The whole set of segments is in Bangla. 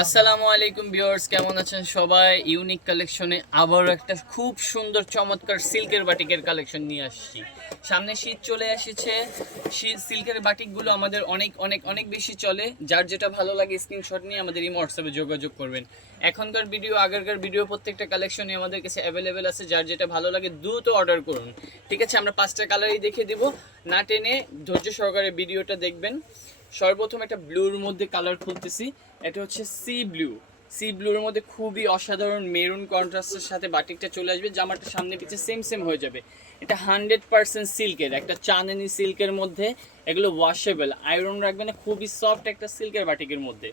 আসসালামু আলাইকুম ভিউয়ার্স, কেমন আছেন সবাই? ইউনিক কালেকশনে আবারও একটা খুব সুন্দর চমৎকার সিল্কের বাটিকের কালেকশন নিয়ে আসছি। সামনে শীত চলে এসেছে। সিল্কের বাটিকগুলো আমাদের অনেক অনেক অনেক বেশি চলে। যার যেটা ভালো লাগে স্ক্রিনশট নিয়ে আমাদের এই হোয়াটসঅ্যাপে যোগাযোগ করবেন। এখনকার ভিডিও আগেরকার ভিডিও প্রত্যেকটা কালেকশনে আমাদের কাছে অ্যাভেলেবেল আছে। যার যেটা ভালো লাগে দ্রুত অর্ডার করুন, ঠিক আছে? আমরা 5টা কালারই দেখে দিব, না টেনে ধৈর্য সহকারে ভিডিওটা দেখবেন। সর্বপ্রথম একটা ব্লুর মধ্যে কালার খুলতেছি। এটা হচ্ছে সি ব্লুর মধ্যে খুবই অসাধারণ মেরুন কন্ট্রাস্টের সাথে বাটিকটা চলে আসবে। জামাটা সামনে পিছে সেম হয়ে যাবে। এটা 100% সিল্কের, একটা চাঁদনি সিল্কের মধ্যে। এগুলো ওয়াশেবল, আয়রন রাখবে না, খুবই সফট একটা সিল্কের বাটিকের মধ্যে।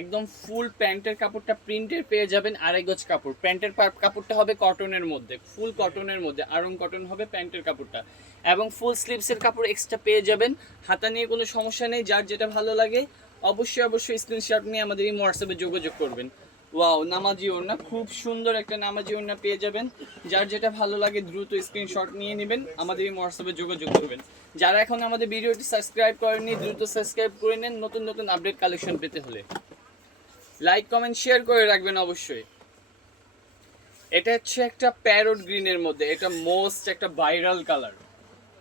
একদম ফুল প্যান্টের কাপড়টা প্রিন্টের পেয়ে যাবেন, 2.5 গজ কাপড়। প্যান্টের কাপড়টা হবে কটনের মধ্যে, ফুল কটনের মধ্যে, আয়রন কটন হবে প্যান্টের কাপড়টা। এবং ফুল স্লিভসের কাপড় এক্সট্রা পেয়ে যাবেন। হাতা নিয়ে কোনো সমস্যা নেই। যার যেটা ভালো লাগে অবশ্যই স্ক্রিনশট নিয়ে আমাদের এই হোয়াটসঅ্যাপে যোগাযোগ করবেন। ওয়াও, নামাজি ওড়না, খুব সুন্দর একটা নামাজি ওড়না পেয়ে যাবেন। যার যেটা ভালো লাগে দ্রুত স্ক্রিনশট নিয়ে নেবেন, আমাদের এই হোয়াটসঅ্যাপে যোগাযোগ করবেন। যারা এখন আমাদের ভিডিওটি সাবস্ক্রাইব করেননি দ্রুত সাবস্ক্রাইব করে নেন, নতুন নতুন আপডেট কালেকশন পেতে হলে। লাইক কমেন্ট শেয়ার করে রাখবেন অবশ্যই। এটা হচ্ছে একটা প্যারট গ্রিনের মধ্যে, এটা মোস্ট একটা ভাইরাল কালার।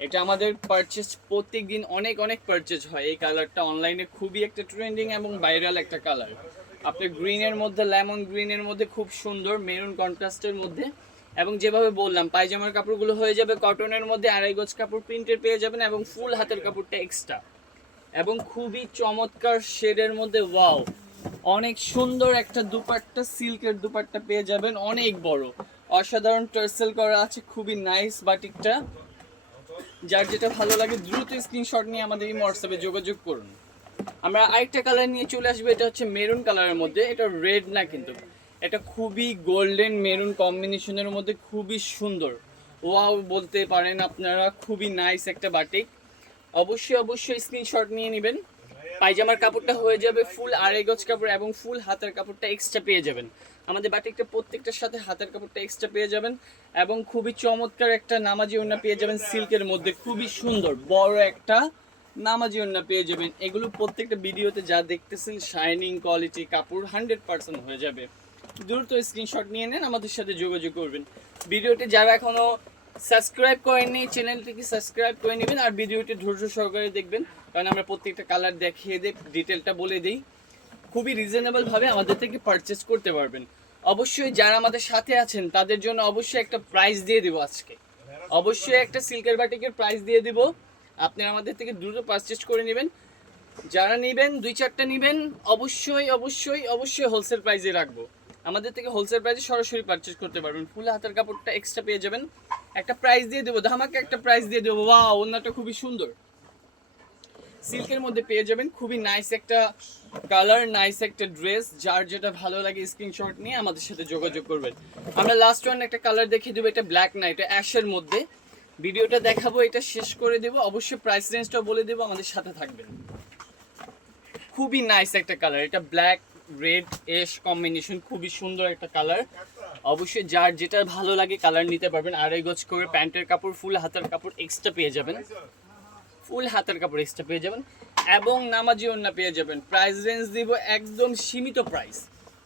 এটা আমাদের পারচেজ প্রত্যেক দিন অনেক অনেক পারচেজ হয়। এই কালারটা অনলাইনে খুবই একটা ট্রেন্ডিং এবং ভাইরাল একটা কালার। আপনার গ্রিনের মধ্যে, লেমন গ্রিনের মধ্যে খুব সুন্দর মেরুন কন্ট্রাস্টের মধ্যে। এবং যেভাবে বললাম, পায়জামার কাপড়গুলো হয়ে যাবে কটনের মধ্যে, 2.5 গজ কাপড় প্রিন্টের পেয়ে যাবেন এবং ফুল হাতের কাপড়টা এক্সট্রা। এবং খুবই চমৎকার শেডের মধ্যে। ওয়াও, অনেক সুন্দর একটা দুপাট্টা, সিল্কের দুপাট্টা পেয়ে যাবেন, অনেক বড়, অসাধারণ টার্সেল করা আছে, খুবই নাইস বাটিকটা। যার যেটা ভালো লাগে দ্রুত স্ক্রিনশট নিয়ে আমাদের এই হোয়াটসঅ্যাপে যোগাযোগ করুন। আমরা আরেকটা কালার নিয়ে চলে আসবো। এটা হচ্ছে মেরুন কালারের মধ্যে, এটা রেড না কিন্তু, এটা খুবই গোল্ডেন মেরুন কম্বিনেশনের মধ্যে, খুবই সুন্দর। ওয়াও বলতে পারেন আপনারা, খুবই নাইস একটা বাটিক। অবশ্যই স্ক্রিনশট নিয়ে নেবেন। পায়জামার কাপড়টা হয়ে যাবে ফুল 2.5 গজ কাপড় এবং ফুল হাতের কাপড়টা এক্সট্রা পেয়ে যাবেন। আমাদের বাটিকটা প্রত্যেকটার সাথে হাতের কাপড়টা এক্সট্রা পেয়ে যাবেন। এবং খুবই চমৎকার একটা নামাজি ওড়না পেয়ে যাবেন সিল্কের মধ্যে, খুবই সুন্দর বড় একটা নামাজি ওড়না পেয়ে যাবেন। এগুলো প্রত্যেকটা ভিডিওতে যা দেখতেছেন শাইনিং কোয়ালিটি কাপড় 100% হয়ে যাবে। দ্রুত স্ক্রিনশট নিয়ে নেন, আমাদের সাথে যোগাযোগ করবেন। ভিডিওটি যারা এখনো সাবস্ক্রাইব করেননি চ্যানেলটিকে সাবস্ক্রাইব করে নেবেন, আর ভিডিওটি ধৈর্য সহকারে দেখবেন, কারণ আমরা প্রত্যেকটা কালার দেখিয়ে দিই, ডিটেলটা বলে দিই। খুবই রিজনেবল ভাবে আমাদের থেকে পারচেস করতে পারবেন। অবশ্যই যারা আমাদের সাথে আছেন তাদের জন্য অবশ্যই একটা প্রাইস দিয়ে দেবো আজকে। অবশ্যই একটা সিল্কের বাটিকের প্রাইস দিয়ে দেব, আপনারা আমাদের থেকে দ্রুত পারচেস করে নেবেন। যারা নেবেন 2-4টা নেবেন, অবশ্যই হোলসেল প্রাইসে রাখবো। আমাদের থেকে হোলসেল প্রাইসে সরাসরি পারচেস করতে পারবেন। ফুল হাতের কাপড়টা এক্সট্রা পেয়ে যাবেন। একটা প্রাইস দিয়ে দেবো, ধামাকে একটা প্রাইস দিয়ে দেবো। ওয়াও, ওড়নাটা খুবই সুন্দর, সিল্কের মধ্যে পেয়ে যাবেন। খুবই নাইস একটা কালার, নাইস একটা ড্রেস। যার যেটা ভালো লাগে স্ক্রিনশট নিয়ে আমাদের সাথে যোগাযোগ করবেন। আমরা লাস্ট ওয়ান একটা কালার দেখিয়ে দেবো, এটা ব্ল্যাক না, এটা অ্যাশের মধ্যে। ভিডিওটা দেখাবো, এটা শেষ করে দেবো, অবশ্যই প্রাইস রেঞ্জটাও বলে দেবো, আমাদের সাথে থাকবেন। খুবই নাইস একটা কালার, এটা ব্ল্যাক রেড এশ কম্বিনেশন, খুবই সুন্দর একটা কালার। অবশ্যই যার যেটা ভালো লাগে কালার নিতে পারবেন। 2.5 গজ করে প্যান্টের কাপড়, ফুল হাতের কাপড় এক্সট্রা পেয়ে যাবেন, ফুল হাতের কাপড় এক্সট্রা পেয়ে যাবেন এবং নামাজি ওড়না পেয়ে যাবেন। প্রাইস রেঞ্জ দিব একদম সীমিত প্রাইস,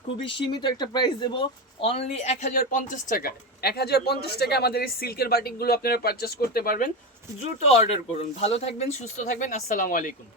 খুবই সীমিত একটা প্রাইস দেব, অনলি 1050 টাকায়। 1050 টাকায় আমাদের এই সিল্কের বাটিকগুলো আপনারা পারচেস করতে পারবেন। দ্রুত অর্ডার করুন। ভালো থাকবেন, সুস্থ থাকবেন। আসসালামু আলাইকুম।